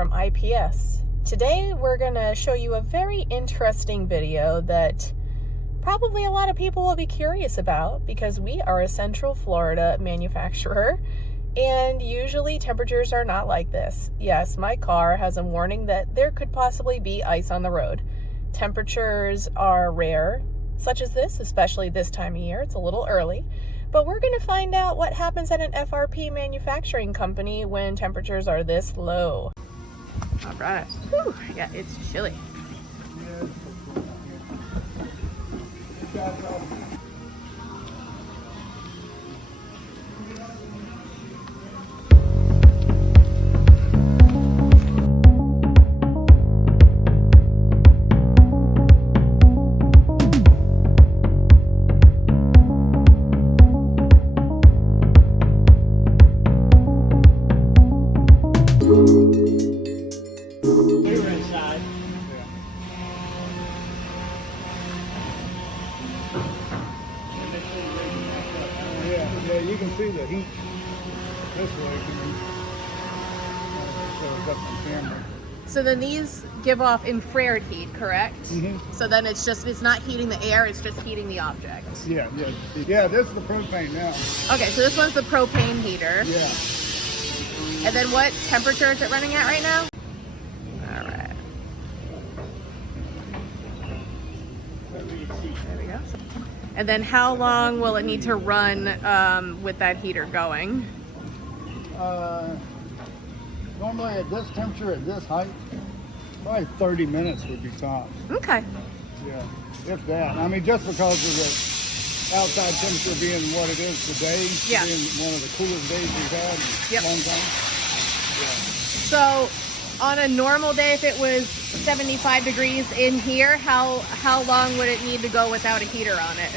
from IPS. Today we're going to show you a very interesting video that probably a lot of people will be curious about because we are a Central Florida manufacturer and usually temperatures are not like this. Yes, my car has a warning that there could possibly be ice on the road. Temperatures are rare, such as this, especially this time of year. It's a little early. But we're going to find out what happens at an FRP manufacturing company when temperatures are this low. All right. Whew. Yeah, it's chilly. Yeah, you can see the heat this way. Shows up on camera. So then these give off infrared heat, correct? Mm-hmm. So then it's not heating the air, it's just heating the object. Yeah. This is the propane now. Okay, so this one's the propane heater. Yeah. And then what temperature is it running at right now? All right. There we go. And then how long will it need to run with that heater going? Normally at this temperature, at this height, probably 30 minutes would be tops. Okay. Yeah, if that. I mean, just because of the outside temperature being what it is today, Yeah. being one of the coolest days we've had in Yep. a long time. So on a normal day, if it was 75 degrees in here, how long would it need to go without a heater on it?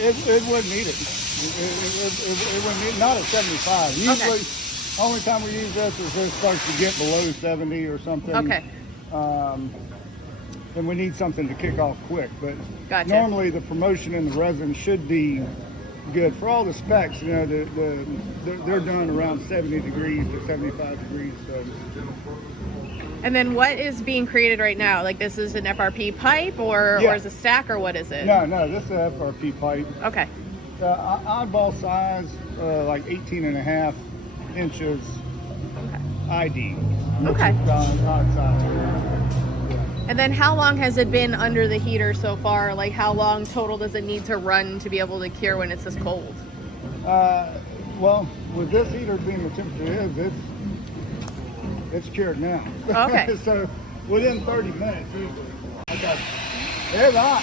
It wouldn't need it. It wouldn't need, not at 75. Usually, only time we use this is if it starts to get below 70 or something. Okay. And we need something to kick off quick. But Gotcha. normally the promotion in the resin should be good. For all the specs, you know, they're done around 70 degrees to 75 degrees. So. And then what is being created right now? Like this is an FRP pipe or is it a stack or what is it? No, this is an FRP pipe. Okay. Oddball size, like 18.5 inches ID. Okay. Odd size. And then how long has it been under the heater so far? Like how long total does it need to run to be able to cure when it's this cold? Well, with this heater being the temperature it is, it's cured now. Okay. So within 30 minutes usually. Okay. It's hot.